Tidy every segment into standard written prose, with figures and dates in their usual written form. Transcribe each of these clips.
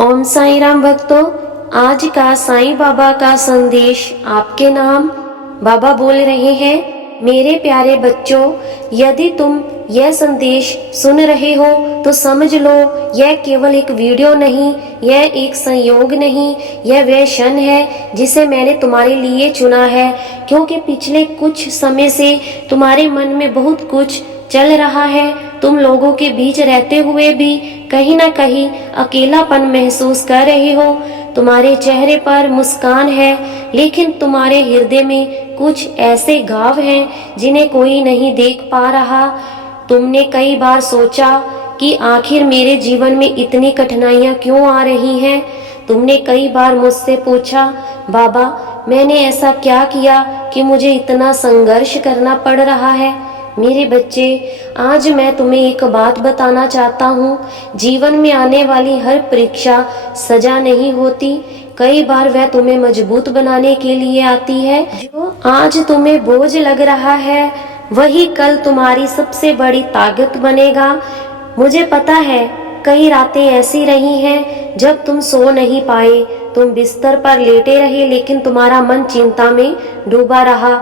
ओम साईं राम भक्तों, आज का साईं बाबा का संदेश आपके नाम बाबा बोल रहे हैं। मेरे प्यारे बच्चों, यदि तुम यह संदेश सुन रहे हो तो समझ लो यह केवल एक वीडियो नहीं, यह एक संयोग नहीं, यह वह क्षण है जिसे मैंने तुम्हारे लिए चुना है। क्योंकि पिछले कुछ समय से तुम्हारे मन में बहुत कुछ चल रहा है। तुम लोगों के बीच रहते हुए भी कहीं ना कहीं अकेलापन महसूस कर रहे हो। तुम्हारे चेहरे पर मुस्कान है, लेकिन तुम्हारे हृदय में कुछ ऐसे घाव हैं जिन्हें कोई नहीं देख पा रहा। तुमने कई बार सोचा कि आखिर मेरे जीवन में इतनी कठिनाइयां क्यों आ रही हैं। तुमने कई बार मुझसे पूछा, बाबा मैंने ऐसा क्या किया कि मुझे इतना संघर्ष करना पड़ रहा है। मेरे बच्चे, आज मैं तुम्हें एक बात बताना चाहता हूँ। जीवन में आने वाली हर परीक्षा सजा नहीं होती, कई बार वह तुम्हें मजबूत बनाने के लिए आती है। जो आज तुम्हें बोझ लग रहा है वही कल तुम्हारी सबसे बड़ी ताकत बनेगा। मुझे पता है कई रातें ऐसी रही हैं जब तुम सो नहीं पाए, तुम बिस्तर पर लेटे रहे, लेकिन तुम्हारा मन चिंता में डूबा रहा।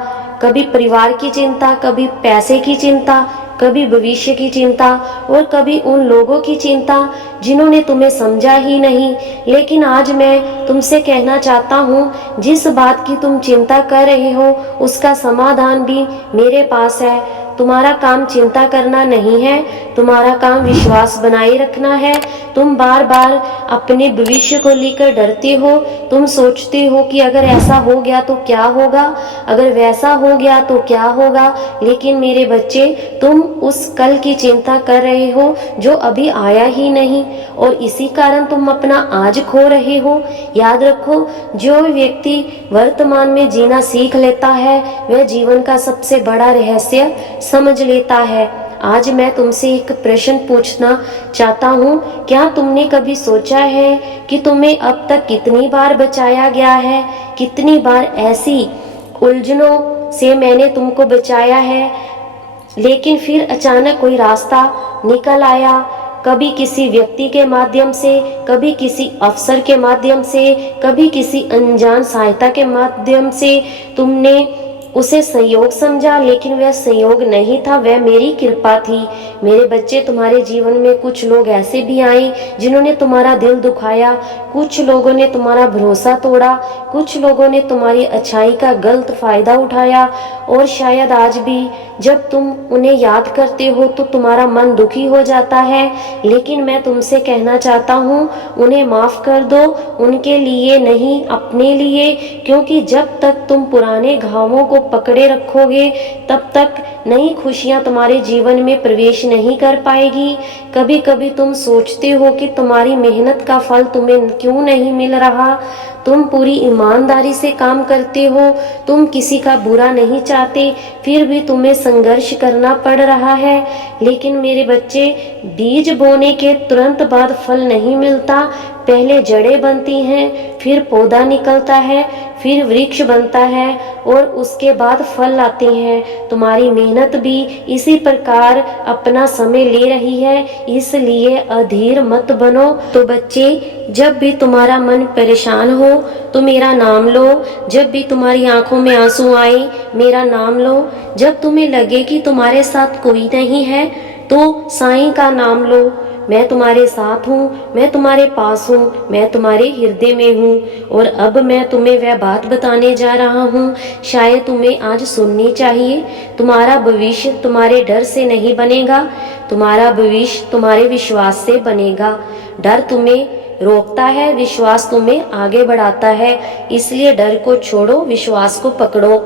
कभी परिवार की चिंता, कभी पैसे की चिंता, कभी भविष्य की चिंता और कभी उन लोगों की चिंता जिन्होंने तुम्हें समझा ही नहीं। लेकिन आज मैं तुमसे कहना चाहता हूँ, जिस बात की तुम चिंता कर रहे हो उसका समाधान भी मेरे पास है। तुम्हारा काम चिंता करना नहीं है, तुम्हारा काम विश्वास बनाए रखना है। तुम बार बार अपने भविष्य को लेकर डरते हो। तुम सोचते हो कि अगर ऐसा हो गया तो क्या होगा, अगर वैसा हो गया तो क्या होगा। लेकिन मेरे बच्चे, तुम उस कल की चिंता कर रहे हो जो अभी आया ही नहीं, और इसी कारण तुम अपना आज खो रहे हो। याद रखो, जो व्यक्ति वर्तमान में जीना सीख लेता है वह जीवन का सबसे बड़ा रहस्य समझ लेता है। आज मैं तुमसे एक प्रश्न पूछना चाहता हूँ। क्या तुमने कभी सोचा है कि तुम्हें अब तक कितनी बार बचाया गया है? कितनी बार ऐसी उलझनों से मैंने तुमको बचाया है, लेकिन फिर अचानक कोई रास्ता निकल आया। कभी किसी व्यक्ति के माध्यम से, कभी किसी अफसर के माध्यम से, कभी किसी अनजान सहायता के माध्यम से। तुमने उसे संयोग समझा, लेकिन वह संयोग नहीं था, वह मेरी कृपा थी। मेरे बच्चे, तुम्हारे जीवन में कुछ लोग ऐसे भी आए जिन्होंने तुम्हारा दिल दुखाया। कुछ लोगों ने तुम्हारा भरोसा तोड़ा, कुछ लोगों ने तुम्हारी अच्छाई का गलत फायदा उठाया, और शायद आज भी जब तुम उन्हें याद करते हो तो तुम्हारा मन दुखी हो जाता है। लेकिन मैं तुमसे कहना चाहता हूँ, उन्हें माफ कर दो, उनके लिए नहीं, अपने लिए। क्योंकि जब तक तुम पुराने घावों को पकड़े रखोगे तब तक नई खुशियां तुम्हारे जीवन में प्रवेश नहीं कर पाएगी। कभी कभी तुम सोचते हो कि तुम्हारी मेहनत का फल तुम्हें क्यों नहीं मिल रहा। तुम पूरी ईमानदारी से काम करते हो, तुम किसी का बुरा नहीं चाहते, फिर भी तुम्हें संघर्ष करना पड़ रहा है। लेकिन मेरे बच्चे, बीज बोने के तुरंत बाद फल नहीं मिलता। पहले जड़ें बनती हैं, फिर पौधा निकलता है, फिर वृक्ष बनता है, और उसके बाद फल आते हैं। तुम्हारी मेहनत भी इसी प्रकार अपना समय ले रही है, इसलिए अधीर मत बनो। तो बच्चे, जब भी तुम्हारा मन परेशान हो तो मेरा नाम लो। जब भी तुम्हारी आंखों में आंसू आए, मेरा नाम लो। जब तुम्हें लगे कि तुम्हारे साथ कोई नहीं है तो साईं का नाम लो। मैं तुम्हारे साथ हूँ, मैं तुम्हारे पास हूँ, मैं तुम्हारे हृदय में हूँ। और अब मैं तुम्हें वह बात बताने जा रहा हूँ, शायद तुम्हें आज सुननी चाहिए। तुम्हारा भविष्य तुम्हारे डर से नहीं बनेगा, तुम्हारा भविष्य तुम्हारे विश्वास से बनेगा। डर तुम्हें रोकता है, विश्वास तुम्हें आगे बढ़ाता है। इसलिए डर को छोड़ो, विश्वास को पकड़ो।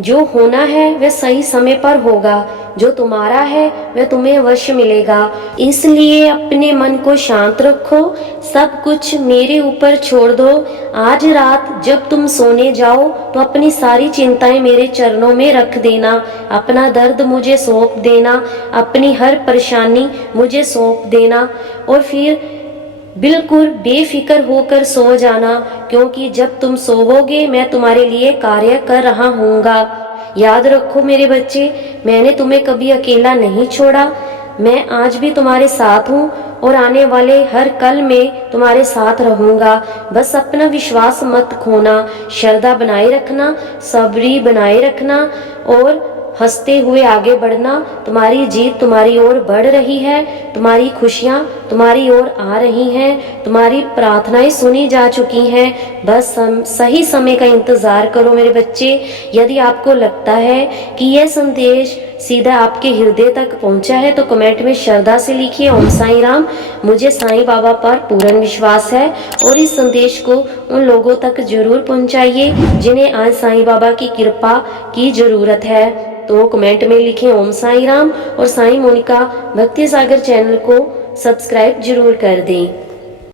जो होना है वह सही समय पर होगा, जो तुम्हारा है वह तुम्हें अवश्य मिलेगा। इसलिए अपने मन को शांत रखो, सब कुछ मेरे ऊपर छोड़ दो। आज रात जब तुम सोने जाओ तो अपनी सारी चिंताएं मेरे चरणों में रख देना, अपना दर्द मुझे सौंप देना, अपनी हर परेशानी मुझे सौंप देना, और फिर बिल्कुल बेफिक्र होकर सो जाना। क्योंकि जब तुम सोओगे मैं तुम्हारे लिए कार्य कर रहा हूँगा। याद रखो मेरे बच्चे, मैंने तुम्हें कभी अकेला नहीं छोड़ा। मैं आज भी तुम्हारे साथ हूँ और आने वाले हर कल में तुम्हारे साथ रहूँगा। बस अपना विश्वास मत खोना, श्रद्धा बनाए रखना, सब्री बनाए रखना और हंसते हुए आगे बढ़ना। तुम्हारी जीत तुम्हारी ओर बढ़ रही है, तुम्हारी खुशियाँ तुम्हारी ओर आ रही हैं, तुम्हारी प्रार्थनाएं सुनी जा चुकी हैं। बस सही समय का इंतज़ार करो मेरे बच्चे। यदि आपको लगता है कि यह संदेश सीधा आपके हृदय तक पहुंचा है तो कमेंट में श्रद्धा से लिखिए ओम साईं राम। मुझे साईं बाबा पर पूर्ण विश्वास है और इस संदेश को उन लोगों तक जरूर पहुंचाइए जिन्हें आज साईं बाबा की कृपा की जरूरत है। तो कमेंट में लिखें ओम साईं राम और साईं मोनिका भक्ति सागर चैनल को सब्सक्राइब जरूर कर दें।